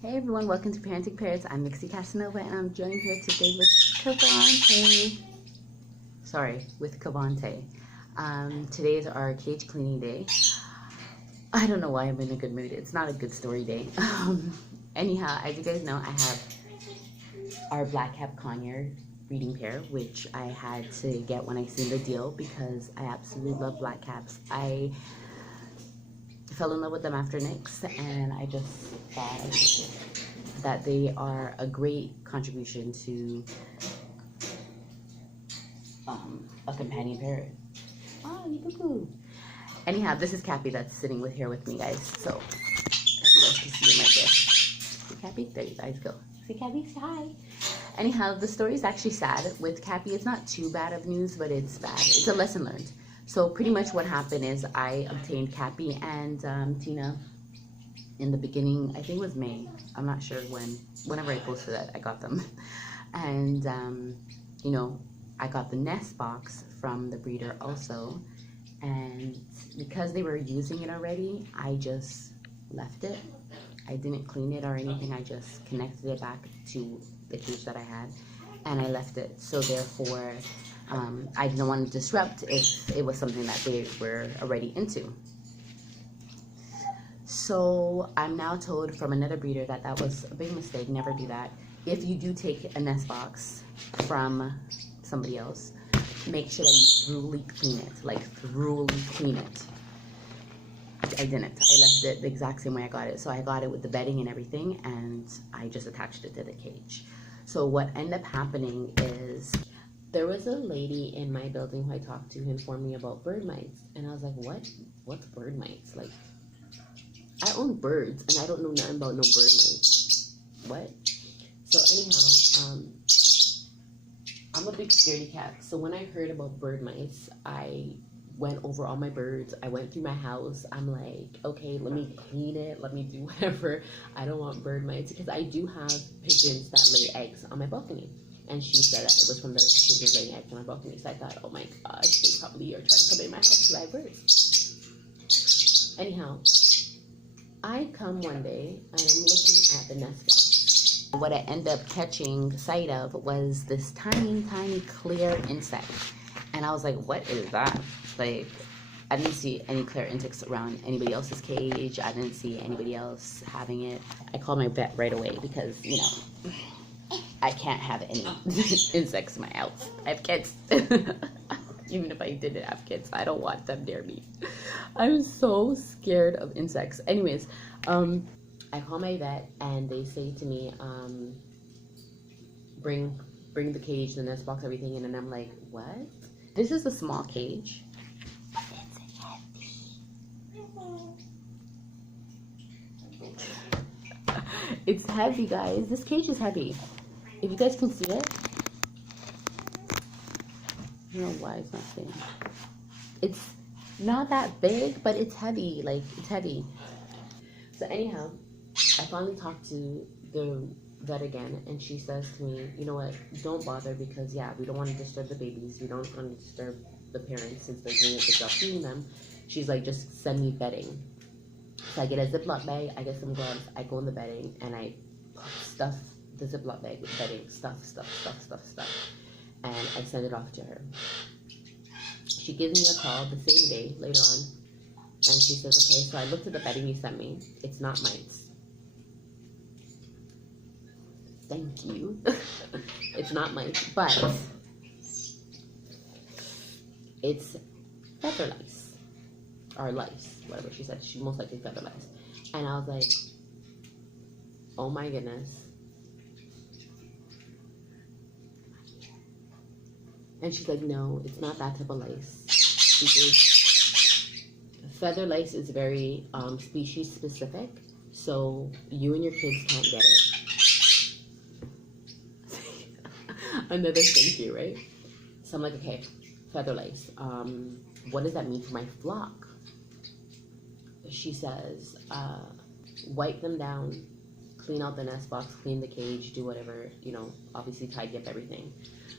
Hey everyone, welcome to Parenting Parrots. I'm Mixie Casanova and I'm joined here today with Cavante. With Cavante. Today is our cage cleaning day. I don't know why I'm in a good mood. It's not a good story day. Anyhow, as you guys know, I have our black cap conure breeding pair, which I had to get when I seen the deal because I absolutely love black caps. I fell in love with them after Nix, and I just thought that they are a great contribution to a companion parrot. Anyhow, this is Cappy that's sitting here with me, guys. So if you guys can see him right there. See Cappy? There you guys go. See Cappy? Say hi. Anyhow, the story is actually sad with Cappy. It's not too bad of news, but it's bad. It's a lesson learned. So pretty much what happened is I obtained Cappy and Tina in the beginning. I think it was May. I'm not sure when. Whenever I posted that, I got them. And, you know, I got the nest box from the breeder also. And because they were using it already, I just left it. I didn't clean it or anything. I just connected it back to the cage that I had. And I left it. So therefore, I didn't want to disrupt if it was something that they were already into. So I'm now told from another breeder that that was a big mistake. Never do that. If you do take a nest box from somebody else, make sure that you thoroughly clean it. Like thoroughly clean it. I didn't. I left it the exact same way I got it. So I got it with the bedding and everything, and I just attached it to the cage. So what ended up happening is there was a lady in my building who I talked to who informed me about bird mites. And I was like, what? What's bird mites? Like, I own birds and I don't know nothing about no bird mites. What? So anyhow, I'm a big scaredy cat. So when I heard about bird mites, I went over all my birds. I went through my house. I'm like, okay, let me clean it. Let me do whatever. I don't want bird mites because I do have pigeons that lay eggs on my balcony. And she said that it was from the pigeons laying eggs on my balcony. So I thought, oh my gosh, they probably are trying to come in my house to buy birds. Anyhow, I come one day and I'm looking at the nest box. What I ended up catching sight of was this tiny, tiny clear insect. And I was like, what is that? Like, I didn't see any clear insects around anybody else's cage. I didn't see anybody else having it. I called my vet right away because, you know, I can't have any insects in my house. I have kids. Even if I didn't have kids, I don't want them near me. I'm so scared of insects. Anyways, I call my vet and they say to me, bring the cage, the nest box, everything in. And I'm like, what? This is a small cage. But it's heavy. It's heavy, guys. This cage is heavy. If you guys can see it. I don't know why it's not staying. It's not that big, but it's heavy. Like, it's heavy. So anyhow, I finally talked to the vet again, and she says to me, you know what, don't bother because, yeah, we don't want to disturb the babies. We don't want to disturb the parents since they're doing a good job feeding them. She's like, just send me bedding. So I get a Ziploc bag, I get some gloves, I go in the bedding, and I stuff the Ziploc bag with bedding, stuff. And I send it off to her. She gives me a call the same day, later on, and she says, okay, so I looked at the bedding you sent me. It's not mites. Thank you. It's not mites, but it's feather lice. Or lice, whatever she said. She most likely feather lice. And I was like, oh my goodness. And she's like, no, it's not that type of lice. Because feather lice is very species specific, so you and your kids can't get it. Another thank you, right? So I'm like, okay, feather lice. What does that mean for my flock? She says, wipe them down, clean out the nest box, clean the cage, do whatever, you know, obviously tidy up everything.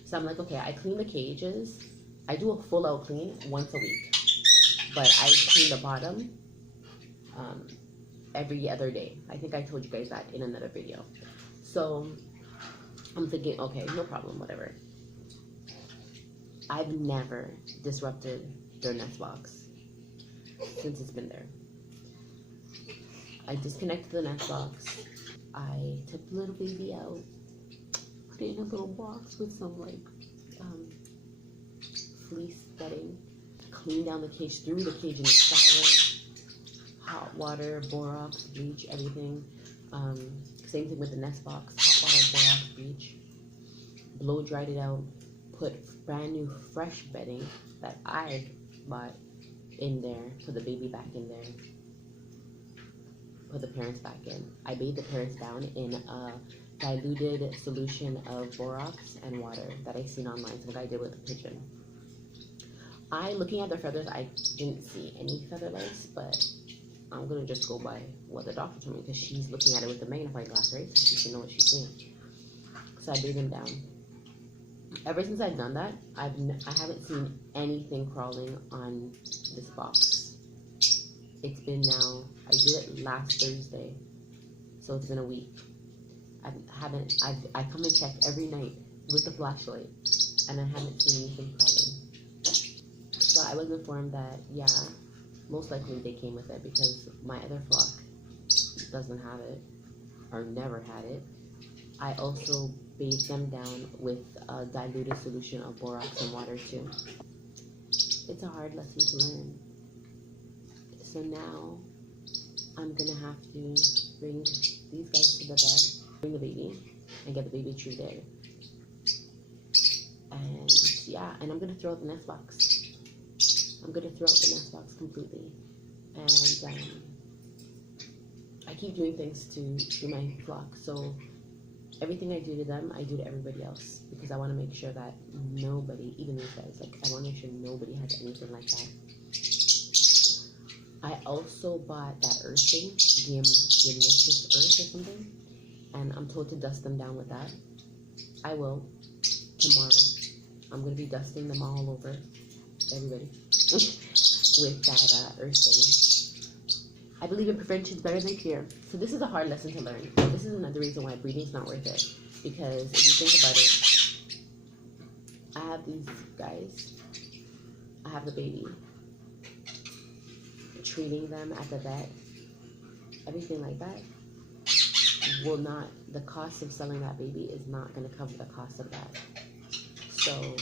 So I'm like, okay, I clean the cages. I do a full out clean once a week, but I clean the bottom every other day. I think I told you guys that in another video. So I'm thinking, okay, no problem, whatever. I've never disrupted their nest box since it's been there. I disconnected the nest box. I took the little baby out, put it in a little box with some like fleece bedding, cleaned down the cage, threw the cage in the shower, hot water, borax, bleach, everything. Same thing with the nest box, hot water, borax, bleach, blow dried it out, put brand new fresh bedding that I bought in there, put the baby back in there, put the parents back in. I bathed the parents down in a diluted solution of borax and water that I seen online, so what I did with the pigeon. Looking at their feathers, I didn't see any feather lice, but I'm gonna just go by what the doctor told me because she's looking at it with the magnifying glass, right? So she can know what she's seeing. So I bathed them down. Ever since I've done that, I haven't seen anything crawling on this box. It's been now, I did it last Thursday, so it's been a week. I come and check every night with the flashlight, and I haven't seen anything crawling. So I was informed that, yeah, most likely they came with it because my other flock doesn't have it, or never had it. I also bathed them down with a diluted solution of borax and water too. It's a hard lesson to learn. So now I'm gonna have to bring these guys to the vet, bring the baby, and get the baby treated. And yeah, and I'm gonna throw out the nest box. I'm gonna throw out the nest box completely. And I keep doing things to my flock. So everything I do to them, I do to everybody else because I want to make sure that nobody, even these guys, like I want to make sure nobody has anything like that. I also bought that earth thing, Diatomaceous Earth or something, and I'm told to dust them down with that. I will tomorrow. I'm gonna be dusting them all over, everybody, with that earth thing. I believe in prevention is better than cure. So this is a hard lesson to learn. This is another reason why breeding is not worth it. Because if you think about it, I have these guys. I have the baby. Treating them at the vet, everything like that, will not, the cost of selling that baby is not going to cover the cost of that. So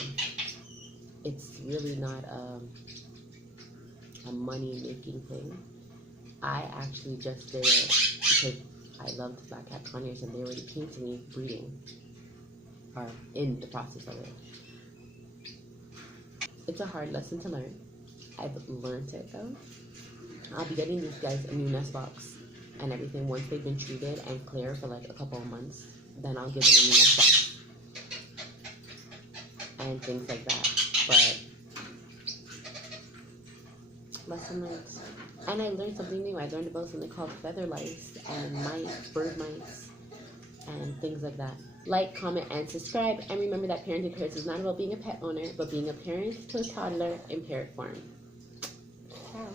it's really not a money-making thing. I actually just did it because I loved black cat conures and they already came to me breeding, or in the process of it. It's a hard lesson to learn. I've learned it though. I'll be getting these guys a new nest box and everything once they've been treated and clear for like a couple of months. Then I'll give them a new nest box and things like that. But lesson learned. And I learned something new. I learned about something called feather lice and mice, bird mice, and things like that. Like, comment, and subscribe. And remember that parenting parrots is not about being a pet owner, but being a parent to a toddler in parrot form. Ciao.